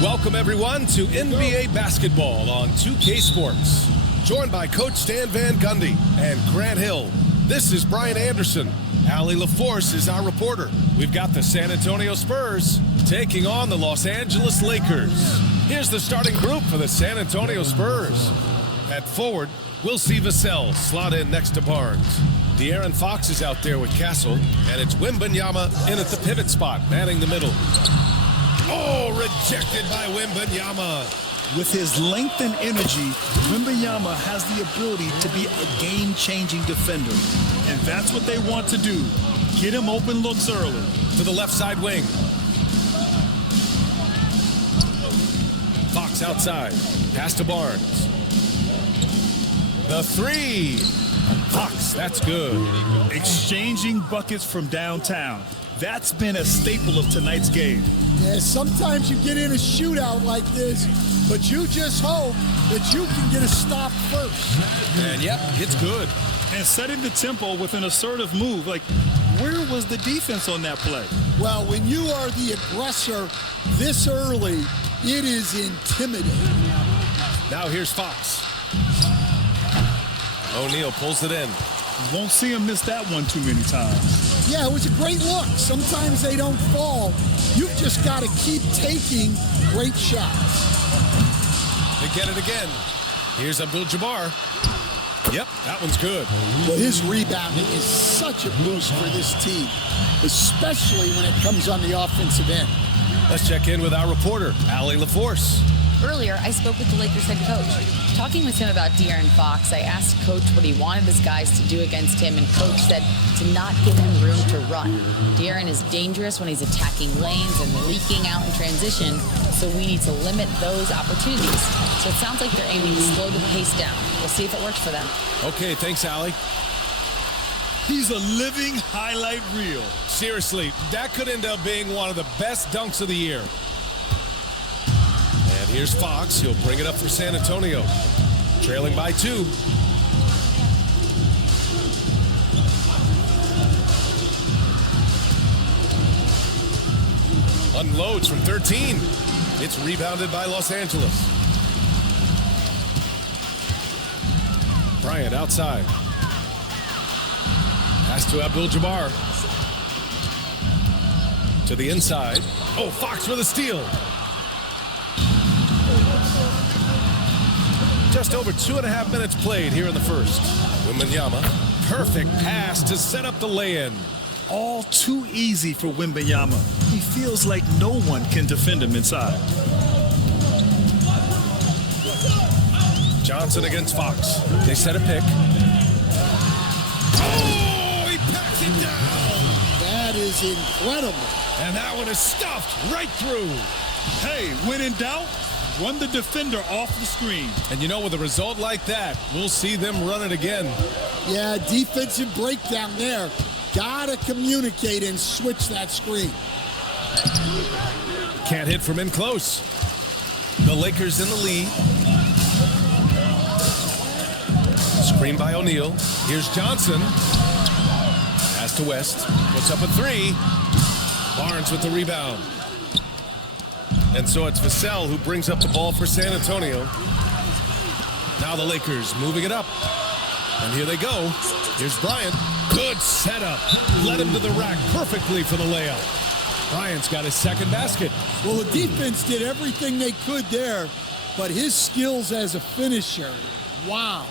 Welcome, everyone, to NBA basketball on 2K Sports. Joined by Coach Stan Van Gundy and Grant Hill. This is Brian Anderson. Allie LaForce is our reporter. We've got the San Antonio Spurs taking on the Los Angeles Lakers. Here's the starting group for the San Antonio Spurs. At forward, we'll see Vassell slot in next to Barnes. De'Aaron Fox is out there with Castle, and it's Wembanyama in at the pivot spot, manning the middle. Oh, rejected by Wembanyama. With his length and energy, Wembanyama has the ability to be a game-changing defender. And that's what they want to do. Get him open looks early. To the left side wing. Fox outside. Pass to Barnes. The three. Fox, that's good. Exchanging buckets from downtown. That's been a staple of tonight's game. Yeah, sometimes you get in a shootout like this, but you just hope that you can get a stop first. And yep, it's good. And setting the tempo with an assertive move. Like, where was the defense on that play? Well, when you are the aggressor this early, it is intimidating. Now here's Fox. O'Neal pulls it in. You won't see him miss that one too many times. Yeah, it was a great look. Sometimes they don't fall. You've just got to keep taking great shots. They get it again. Here's Abdul-Jabbar. Yep, that one's good. Well, his rebounding is such a boost for this team, especially when it comes on the offensive end. Let's check in with our reporter, Allie LaForce. Earlier, I spoke with the Lakers head coach. Talking with him about De'Aaron Fox, I asked Coach what he wanted his guys to do against him, and Coach said to not give him room to run. De'Aaron is dangerous when he's attacking lanes and leaking out in transition, so we need to limit those opportunities. So it sounds like they're aiming to slow the pace down. We'll see if it works for them. Okay, thanks, Allie. He's a living highlight reel. Seriously, that could end up being one of the best dunks of the year. And here's Fox. He'll bring it up for San Antonio. Trailing by 2. Unloads from 13. It's rebounded by Los Angeles. Bryant outside. Pass to Abdul-Jabbar. To the inside. Oh, Fox with a steal. Just over 2.5 minutes played here in the first. Wembanyama, perfect pass to set up the lay-in. All too easy for Wembanyama. He feels like no one can defend him inside. Johnson against Fox. They set a pick. Oh, he packs it down. That is incredible. And that one is stuffed right through. Hey, when in doubt, run the defender off the screen. And you know, with a result like that, we'll see them run it again. Yeah, defensive breakdown there. Gotta communicate and switch that screen. Can't hit from in close. The Lakers in the lead. Screen by O'Neal. Here's Johnson. Pass to West. Puts up a 3. Barnes with the rebound. And so it's Vassell who brings up the ball for San Antonio. Now the Lakers moving it up. And here they go. Here's Bryant. Good setup. Led him to the rack perfectly for the layup. Bryant's got his second basket. Well, the defense did everything they could there, but his skills as a finisher, wow.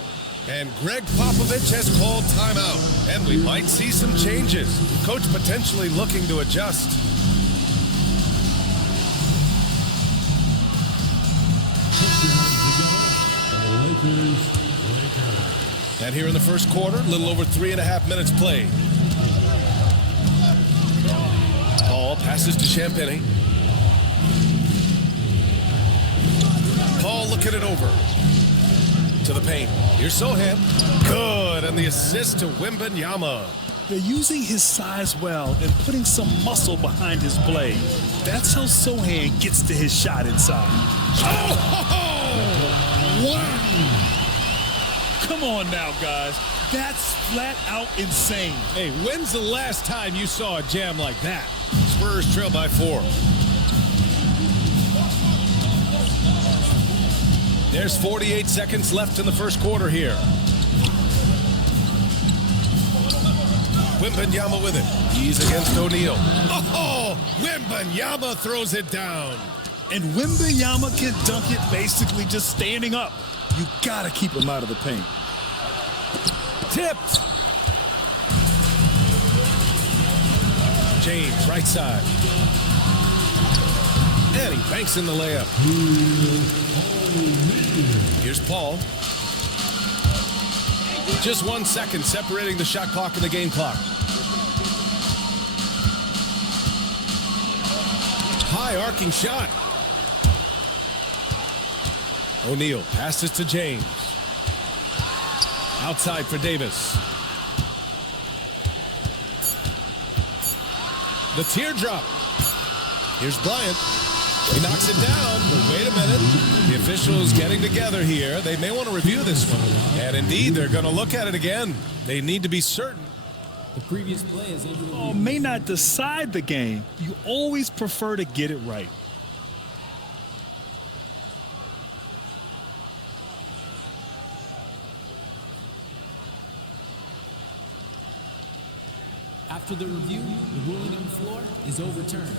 And Greg Popovich has called timeout. And we might see some changes. Coach potentially looking to adjust. And here in the first quarter, a little over 3.5 minutes played. Paul passes to Champagny. Paul looking it over. To the paint. Here's Sohan. Good. And the assist to Wembanyama. They're using his size well and putting some muscle behind his blade. That's how Sohan gets to his shot inside. Oh! Wow! Come on now, guys. That's flat out insane. Hey, when's the last time you saw a jam like that? Spurs trail by 4. There's 48 seconds left in the first quarter here. Wembanyama with it. He's against O'Neal. Oh, Wembanyama throws it down. And Wembanyama can dunk it basically just standing up. You gotta keep him out of the paint. Tipped. James, right side. And he banks in the layup. Here's Paul. Just 1 second separating the shot clock and the game clock. High arcing shot. O'Neal passes to James. Outside for Davis. The teardrop. Here's Bryant. He knocks it down, but wait a minute. The officials getting together here. They may want to review this one. And indeed, they're going to look at it again. They need to be certain. The previous play is under the May not decide the game. You always prefer to get it right. After the review, the ruling on the floor is overturned.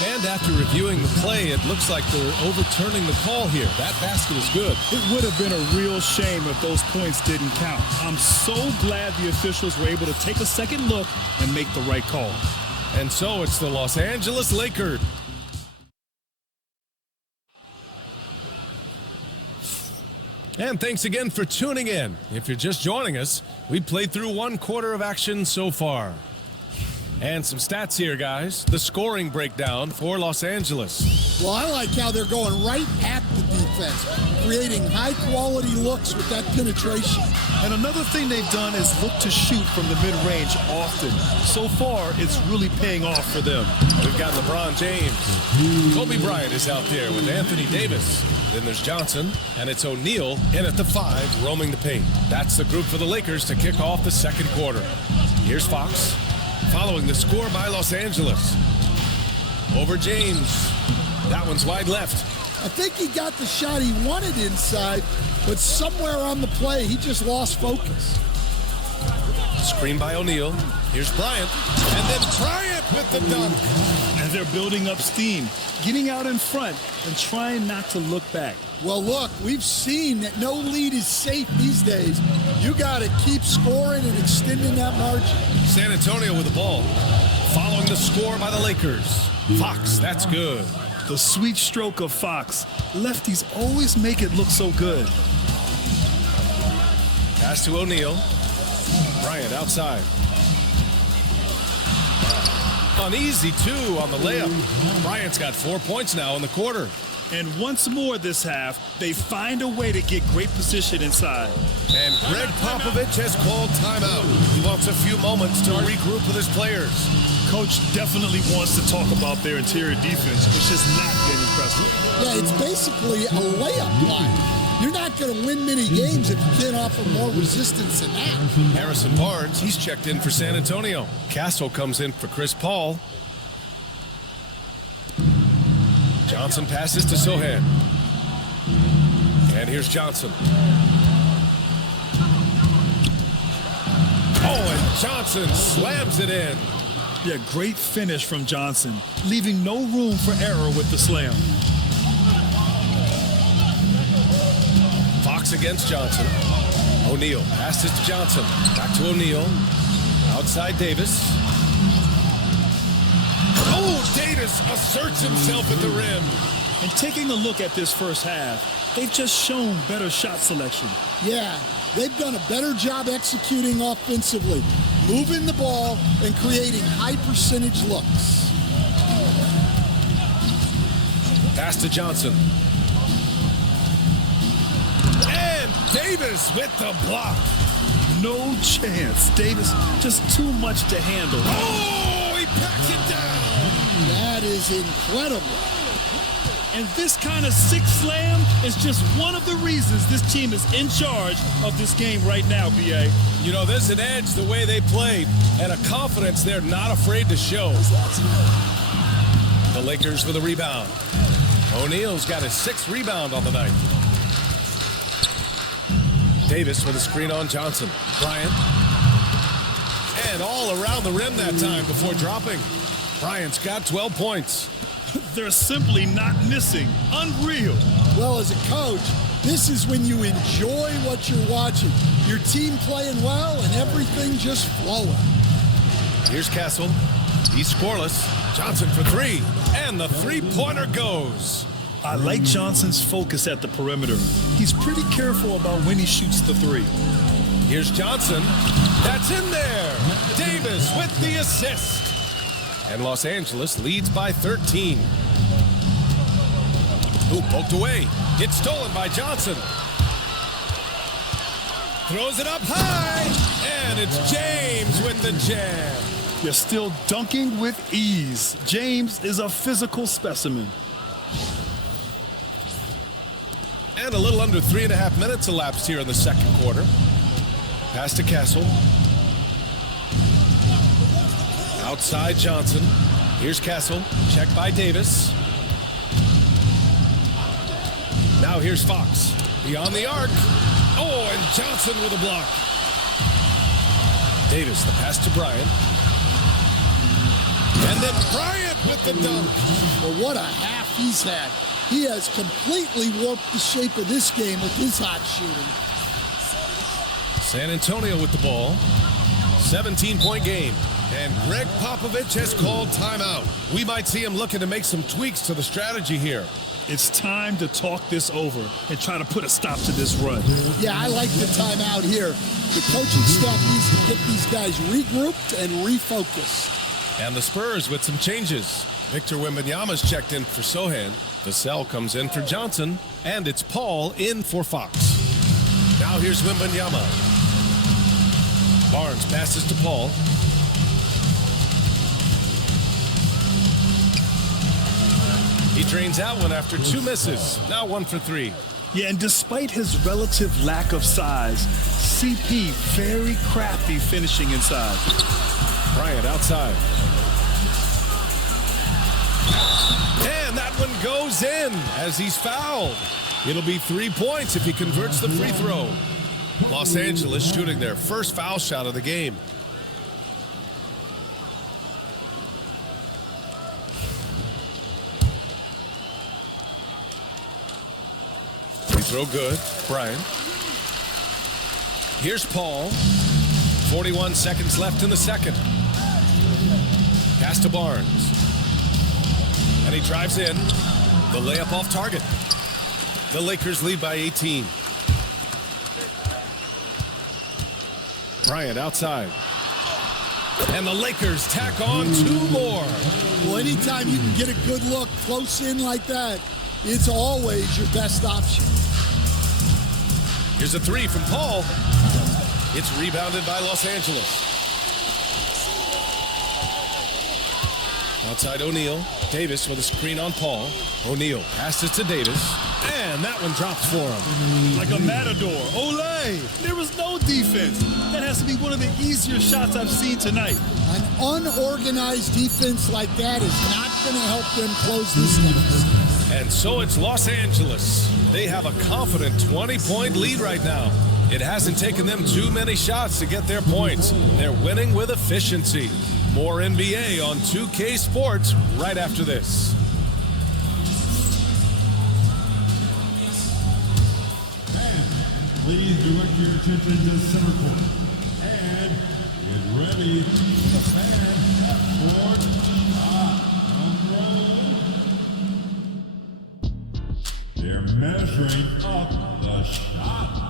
And after reviewing the play, it looks like they're overturning the call here. That basket is good. It would have been a real shame if those points didn't count. I'm so glad the officials were able to take a second look and make the right call. And so it's the Los Angeles Lakers. And thanks again for tuning in. If you're just joining us, we played through 1 quarter of action so far. And some stats here, guys. The scoring breakdown for Los Angeles. Well, I like how they're going right at the defense, creating high-quality looks with that penetration. And another thing they've done is look to shoot from the mid-range often. So far, it's really paying off for them. We've got LeBron James. Kobe Bryant is out there with Anthony Davis. Then there's Johnson, and it's O'Neal in at the 5, roaming the paint. That's the group for the Lakers to kick off the second quarter. Here's Fox, following the score by Los Angeles. Over James. That one's wide left. I think he got the shot he wanted inside, but somewhere on the play, he just lost focus. Screen by O'Neal. Here's Bryant. And then Bryant with the dunk. And they're building up steam, getting out in front and trying not to look back. Well, look, we've seen that no lead is safe these days. You got to keep scoring and extending that margin. San Antonio with the ball. Following the score by the Lakers. Fox, that's good. The sweet stroke of Fox. Lefties always make it look so good. Pass to O'Neal. Bryant outside. An easy 2 on the layup. Bryant's got 4 points now in the quarter. And once more this half, they find a way to get great position inside. And Greg Popovich has called timeout. He wants a few moments to regroup with his players. Coach definitely wants to talk about their interior defense, which has not been impressive. Yeah, it's basically a layup line. You're not going to win many games if you can't offer more resistance than that. Harrison Barnes, he's checked in for San Antonio. Castle comes in for Chris Paul. Johnson passes to Sohan. And here's Johnson. Oh, and Johnson slams it in. Yeah, great finish from Johnson, leaving no room for error with the slam. Fox against Johnson. O'Neal passes to Johnson. Back to O'Neal. Outside Davis. Oh, Davis asserts himself at the rim. And taking a look at this first half, they've just shown better shot selection. Yeah, they've done a better job executing offensively, moving the ball and creating high percentage looks. Pass to Johnson. And Davis with the block. No chance. Davis just too much to handle. Oh, he packs it down. That is incredible. And this kind of sick slam is just one of the reasons this team is in charge of this game right now, B.A. You know, there's an edge the way they played and a confidence they're not afraid to show. The Lakers with a rebound. O'Neal's got his 6th rebound on the night. Davis with a screen on Johnson. Bryant. And all around the rim that time before dropping. Bryant's got 12 points. They're simply not missing. Unreal. Well, as a coach, this is when you enjoy what you're watching. Your team playing well and everything just flowing. Here's Castle. He's scoreless. Johnson for 3. And the three-pointer goes. I like Johnson's focus at the perimeter. He's pretty careful about when he shoots the 3. Here's Johnson. That's in there. Davis with the assist. And Los Angeles leads by 13. Ooh, poked away. It's stolen by Johnson. Throws it up high. And it's James with the jam. They're still dunking with ease. James is a physical specimen. And a little under 3.5 minutes elapsed here in the second quarter. Pass to Castle. Outside Johnson. Here's Castle. Checked by Davis. Now here's Fox. Beyond the arc. Oh, and Johnson with a block. Davis, the pass to Bryant. And then Bryant with the dunk. Well, what a half he's had. He has completely warped the shape of this game with his hot shooting. San Antonio with the ball. 17-point game. And Greg Popovich has called timeout. We might see him looking to make some tweaks to the strategy here. It's time to talk this over and try to put a stop to this run. Yeah, I like the timeout here. The coaching staff needs to get these guys regrouped and refocused. And the Spurs with some changes. Victor Wembanyama's checked in for Sohan. Vassell comes in for Johnson. And it's Paul in for Fox. Now here's Wembanyama. Barnes passes to Paul. He drains out one after 2 misses. Now 1 for 3. Yeah, and despite his relative lack of size, CP very crafty finishing inside. Bryant outside. And that one goes in as he's fouled. It'll be 3 points if he converts the free throw. Los Angeles shooting their first foul shot of the game. Free throw good. Bryant. Here's Paul. 41 seconds left in the second. Pass to Barnes. And he drives in. The layup off target. The Lakers lead by 18. Bryant outside. And the Lakers tack on 2 more. Well, anytime you can get a good look close in like that, it's always your best option. Here's a 3 from Paul. It's rebounded by Los Angeles. Outside O'Neal. Davis with a screen on Paul. O'Neal passes to Davis. And that one drops for him. Like a matador. Olay! There was no defense. That has to be one of the easier shots I've seen tonight. An unorganized defense like that is not going to help them close this deficit. And so it's Los Angeles. They have a confident 20-point lead right now. It hasn't taken them too many shots to get their points. They're winning with efficiency. More NBA on 2K Sports right after this. Please direct your attention to center court. And get ready. The fan court and roll. They're measuring up the shot.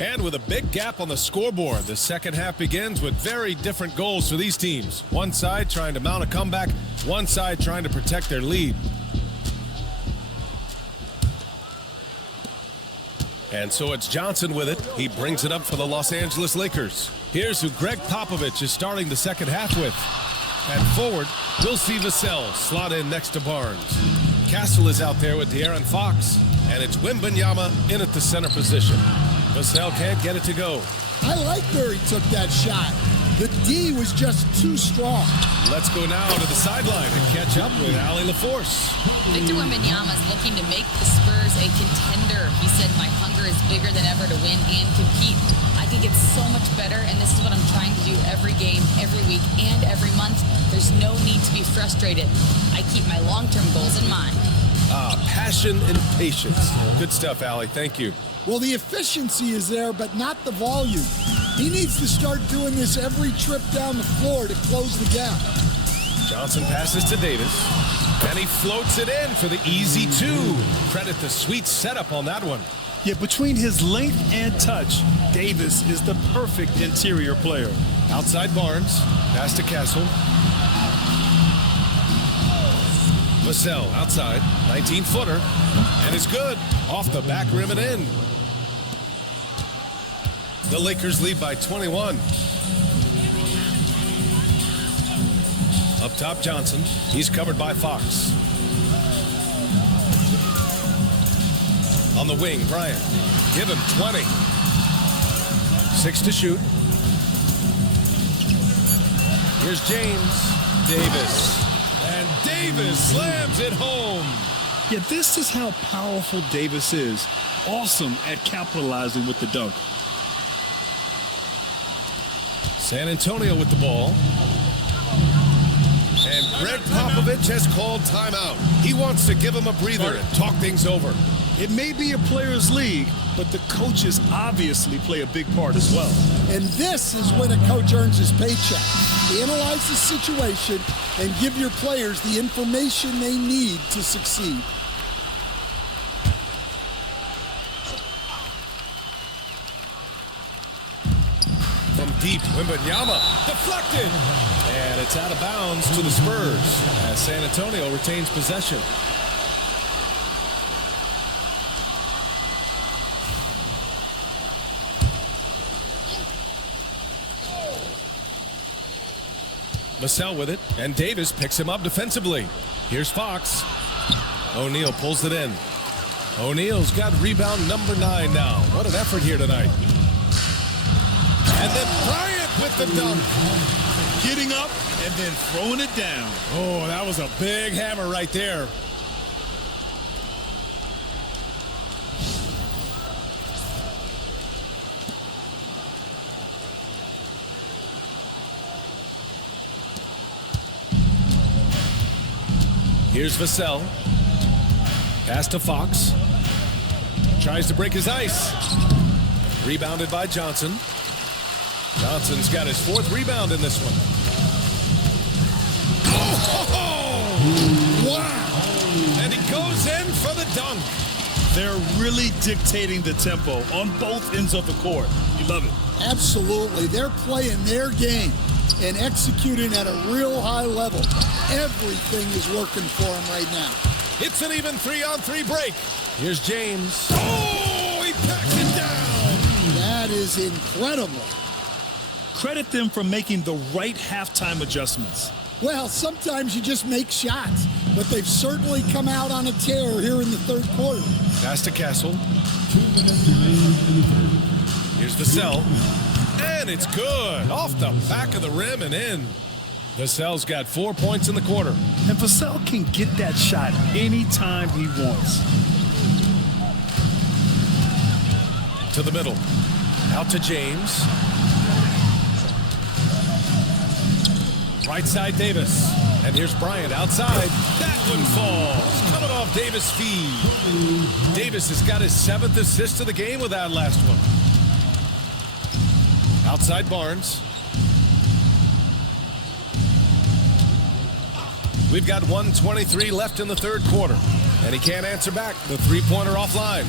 And with a big gap on the scoreboard, the second half begins with very different goals for these teams. One side trying to mount a comeback, one side trying to protect their lead. And so it's Johnson with it. He brings it up for the Los Angeles Lakers. Here's who Greg Popovich is starting the second half with. At forward, we'll see Vassell slot in next to Barnes. Castle is out there with De'Aaron Fox, and it's Wembanyama in at the center position. Vassell can't get it to go. I like where he took that shot. The D was just too strong. Let's go now to the sideline and catch up with Allie LaForce. Victor Wembanyama is looking to make the Spurs a contender. He said, "My hunger is bigger than ever to win and compete. I think it's so much better, and this is what I'm trying to do every game, every week, and every month. There's no need to be frustrated. I keep my long-term goals in mind." Passion and patience. Good stuff, Allie. Thank you. Well, the efficiency is there, but not the volume. He needs to start doing this every trip down the floor to close the gap. Johnson passes to Davis, and he floats it in for the easy two. Credit the sweet setup on that one. Yeah, between his length and touch, Davis is the perfect interior player. Outside Barnes, pass to Castle. Vassell outside, 19-footer, and is good. Off the back rim and in. The Lakers lead by 21. Up top, Johnson. He's covered by Fox. On the wing, Bryant. Give him 20. 6 to shoot. Here's James. Davis. And Davis slams it home. Yeah, this is how powerful Davis is. Awesome at capitalizing with the dunk. San Antonio with the ball. And Greg Popovich has called timeout. He wants to give him a breather and talk things over. It may be a players' league, but the coaches obviously play a big part as well. And this is when a coach earns his paycheck. Analyze the situation and give your players the information they need to succeed. From deep, Wembanyama deflected. And it's out of bounds to the Spurs as San Antonio retains possession. Vassell with it, and Davis picks him up defensively. Here's Fox. O'Neal pulls it in. O'Neal's got rebound number 9 now. What an effort here tonight. And then Bryant with the dunk. Getting up and then throwing it down. Oh, that was a big hammer right there. Here's Vassell. Pass to Fox. Tries to break his ice. Rebounded by Johnson. Johnson's got his 4th rebound in this one. Oh! Wow! And he goes in for the dunk. They're really dictating the tempo on both ends of the court. You love it. Absolutely. They're playing their game and executing at a real high level. Everything is working for them right now. It's an even 3-on-3 break. Here's James. Oh, he packs it down. That is incredible. Credit them for making the right halftime adjustments. Well, sometimes you just make shots, but they've certainly come out on a tear here in the third quarter. Pass to Castle. Here's Vassell. And it's good. Off the back of the rim and in. Vassell's got 4 points in the quarter. And Vassell can get that shot anytime he wants. To the middle. Out to James. Right side, Davis. And here's Bryant outside. That one falls. Coming off Davis' feed. Davis has got his 7th assist of the game with that last one. Outside Barnes. We've got 1:23 left in the third quarter. And he can't answer back. The three-pointer offline.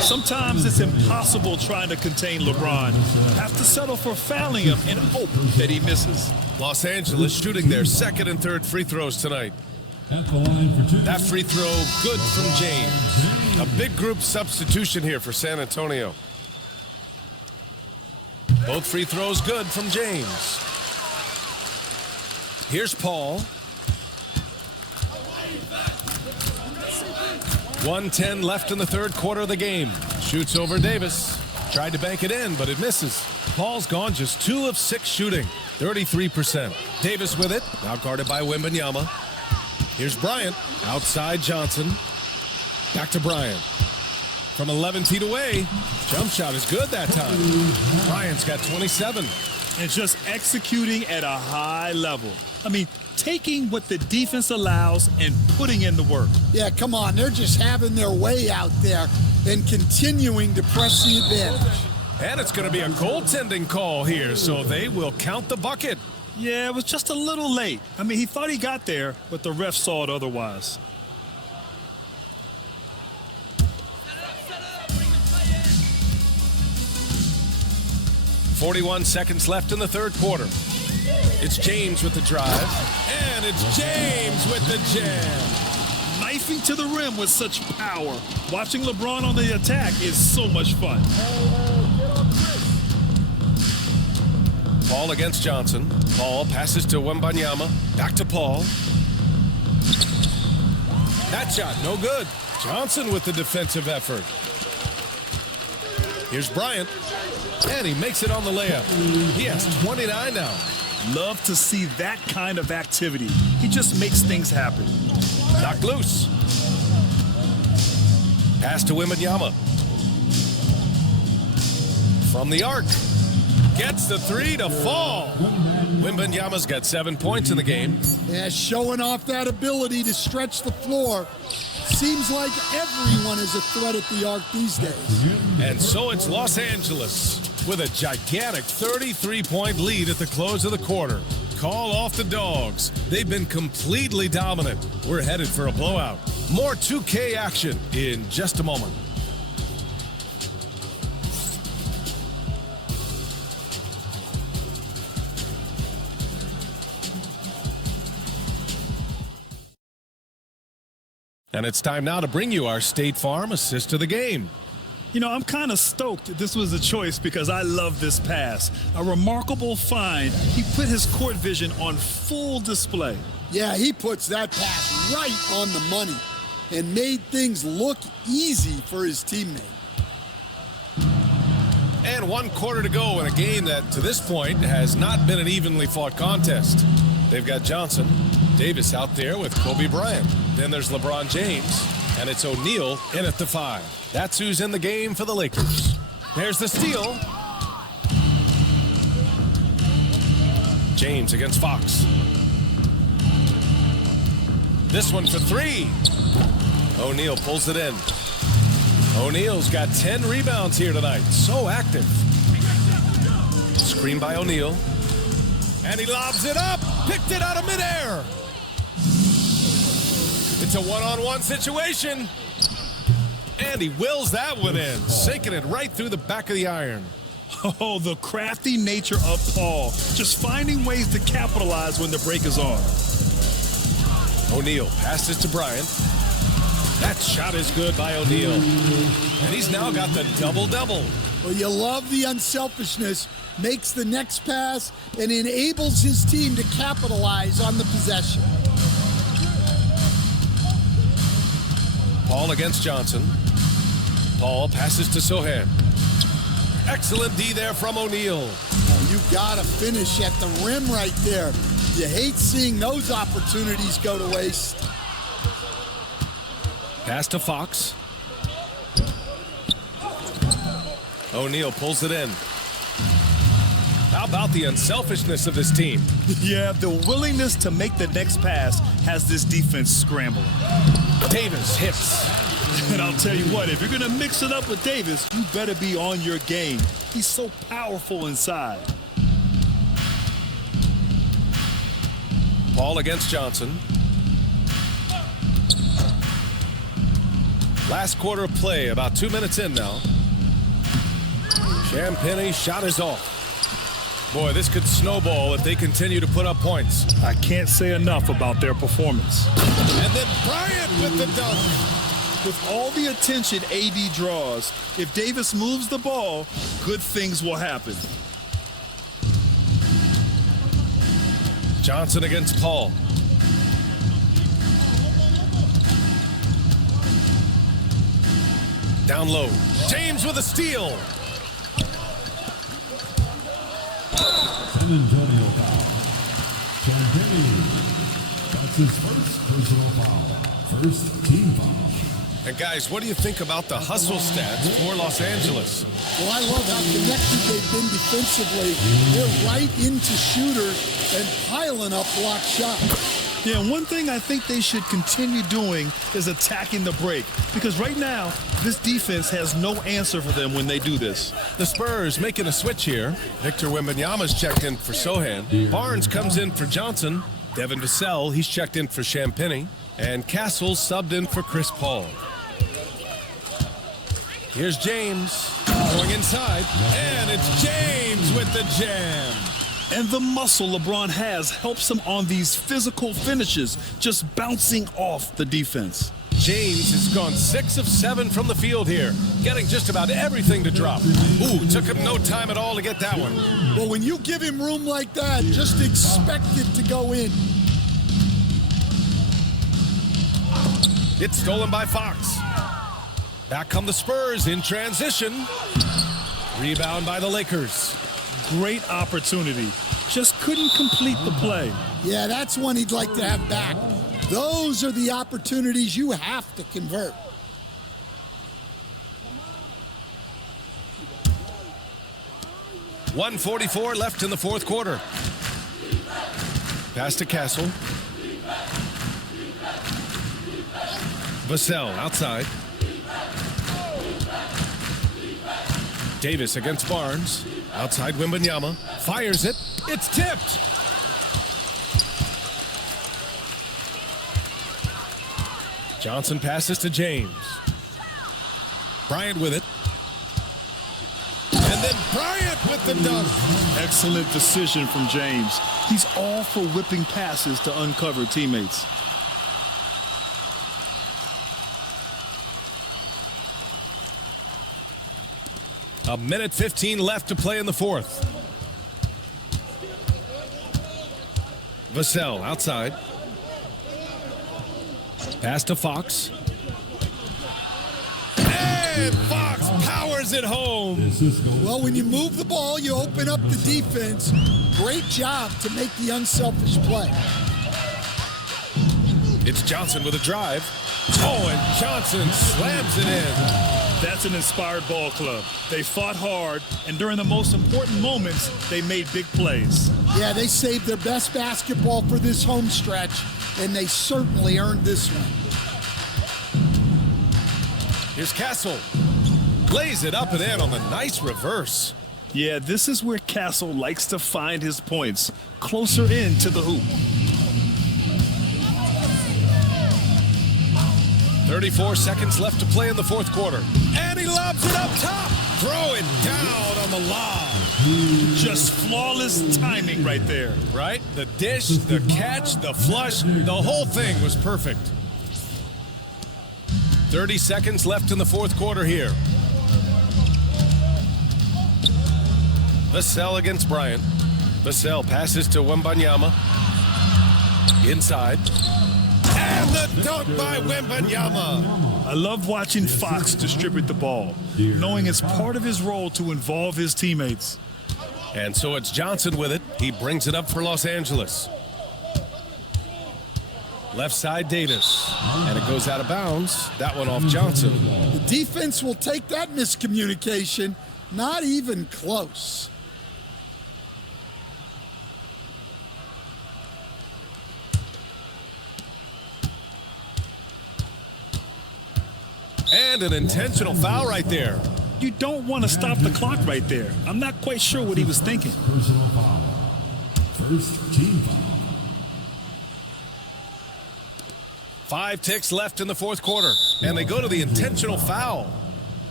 Sometimes it's impossible trying to contain LeBron. Have to settle for fouling him and hope that he misses. Los Angeles shooting their 2nd and 3rd free throws tonight. At the line for 2. That free throw good from James. A big group substitution here for San Antonio. Both free throws good from James. Here's Paul. 1:10 left in the third quarter of the game. Shoots over Davis. Tried to bank it in, but it misses. Paul's gone just 2 of 6 shooting, 33%. Davis with it, now guarded by Wembanyama. Here's Bryant, outside Johnson. Back to Bryant. From 11 feet away, jump shot is good that time. Bryant's got 27. And just executing at a high level. I mean, taking what the defense allows and putting in the work. Yeah, come on. They're just having their way out there and continuing to press the advantage. And it's going to be a goaltending call here, so they will count the bucket. Yeah, it was just a little late. I mean, he thought he got there, but the ref saw it otherwise. .41 seconds left in the third quarter. It's James with the drive, and it's James with the jam. Knifing to the rim with such power. Watching LeBron on the attack is so much fun. Paul against Johnson. Paul passes to Wembanyama. Back to Paul. That shot, no good. Johnson with the defensive effort. Here's Bryant. And he makes it on the layup. He has 29 now. Love to see that kind of activity. He just makes things happen. Knocked loose. Pass to Wembanyama. From the arc. Gets the 3 to fall. Wembanyama's got 7 points in the game. Yeah, showing off that ability to stretch the floor. Seems like everyone is a threat at the arc these days. And so it's Los Angeles with a gigantic 33-point lead at the close of the quarter. Call off the Dogs. They've been completely dominant. We're headed for a blowout. More 2K action in just a moment. And it's time now to bring you our State Farm assist of the game. You know, I'm kind of stoked this was a choice because I love this pass. A remarkable find. He put his court vision on full display. Yeah, he puts that pass right on the money and made things look easy for his teammate. And 1 quarter to go in a game that, to this point, has not been an evenly fought contest. They've got Johnson, Davis out there with Kobe Bryant. Then there's LeBron James, and it's O'Neal in at the 5. That's who's in the game for the Lakers. There's the steal. James against Fox. This one for 3. O'Neal pulls it in. O'Neal's got 10 rebounds here tonight. So active. Screen by O'Neal. And he lobs it up. Picked it out of midair. It's a one-on-one situation. And he wills that one in, sinking it right through the back of the iron. Oh, the crafty nature of Paul. Just finding ways to capitalize when the break is on. O'Neal passes to Bryant. That shot is good by O'Neal. And he's now got the double-double. Well, you love the unselfishness. Makes the next pass and enables his team to capitalize on the possession. Paul against Johnson. Paul passes to Sohan. Excellent D there from O'Neal. Oh, you gotta finish at the rim right there. You hate seeing those opportunities go to waste. Pass to Fox. O'Neal pulls it in. How about the unselfishness of this team? Yeah, the willingness to make the next pass has this defense scrambling. Davis hits. And I'll tell you what, if you're going to mix it up with Davis, you better be on your game. He's so powerful inside. Paul against Johnson. Last quarter of play, about 2 minutes in now. Champagne's shot is off. Boy, this could snowball if they continue to put up points. I can't say enough about their performance. And then Bryant with the dunk. With all the attention AD draws, if Davis moves the ball, good things will happen. Johnson against Paul. Down low. James with a steal. San Antonio foul. That's his first personal foul. First team foul. And guys, what do you think about the hustle stats for Los Angeles? Well, I love how connected they've been defensively. They're right into shooter and piling up block shots. Yeah, and one thing I think they should continue doing is attacking the break. Because right now, this defense has no answer for them when they do this. The Spurs making a switch here. Victor Wembanyama's checked in for Sohan. Barnes comes in for Johnson. Devin Vassell, he's checked in for Champagny. And Castle subbed in for Chris Paul. Here's James going inside. And it's James with the jam. And the muscle LeBron has helps him on these physical finishes, just bouncing off the defense. James has gone 6 of 7 from the field here, getting just about everything to drop. Ooh, took him no time at all to get that one. Well, when you give him room like that, just expect it to go in. It's stolen by Fox. Back come the Spurs in transition. Rebound by the Lakers. Great opportunity. Just couldn't complete the play. Yeah, that's one he'd like to have back. Those are the opportunities you have to convert. .144 left in the fourth quarter. Pass to Castle. Vassell outside. Davis against Barnes. Outside Wembanyama. Fires it. It's tipped. Johnson passes to James. Bryant with it. And then Bryant with the dunk. Excellent decision from James. He's all for whipping passes to uncover teammates. A minute 15 left to play in the fourth. Vassell outside. Pass to Fox. And Fox powers it home. Well, when you move the ball, you open up the defense. Great job to make the unselfish play. It's Johnson with a drive. Oh, and Johnson slams it in. That's an inspired ball club. They fought hard, and during the most important moments, they made big plays. Yeah, they saved their best basketball for this home stretch, and they certainly earned this one. Here's Castle. Lays it up and in on the nice reverse. Yeah, this is where Castle likes to find his points, closer in to the hoop. 34 seconds left to play in the fourth quarter. And he lobs it up top. Throw it down on the lob. Just flawless timing right there. Right? The dish, the catch, the flush, the whole thing was perfect. 30 seconds left in the fourth quarter here. Vassell against Bryant. Vassell passes to Wembanyama. Inside. And the dunk by Wembanyama. I love watching Fox distribute the ball, knowing it's part of his role to involve his teammates. And so it's Johnson with it. He brings it up for Los Angeles. Left side Davis. And it goes out of bounds. That one off Johnson. The defense will take that miscommunication. Not even close. And an intentional foul right there. You don't want to stop the clock right there. I'm not quite sure what he was thinking. Personal foul. First team foul. 5 ticks left in the fourth quarter. And they go to the intentional foul.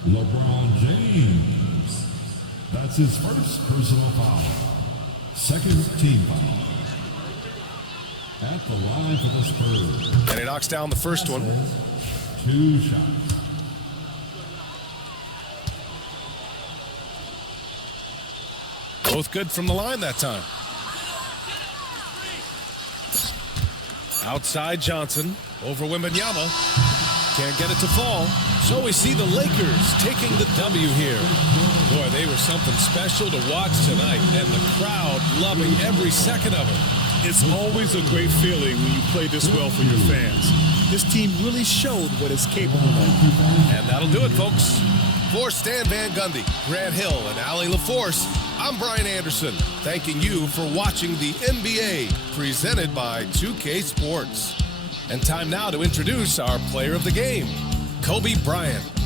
LeBron James. That's his first personal foul. Second team foul. At the line for the Spurs. And he knocks down the first one. 2 shots. Both good from the line that time. Outside Johnson, over Wembanyama. Can't get it to fall. So we see the Lakers taking the W here. Boy, they were something special to watch tonight, and the crowd loving every second of it. It's always a great feeling when you play this well for your fans. This team really showed what it's capable of. And that'll do it, folks. For Stan Van Gundy, Grant Hill, and Allie LaForce, I'm Brian Anderson, thanking you for watching the NBA, presented by 2K Sports. And time now to introduce our player of the game, Kobe Bryant.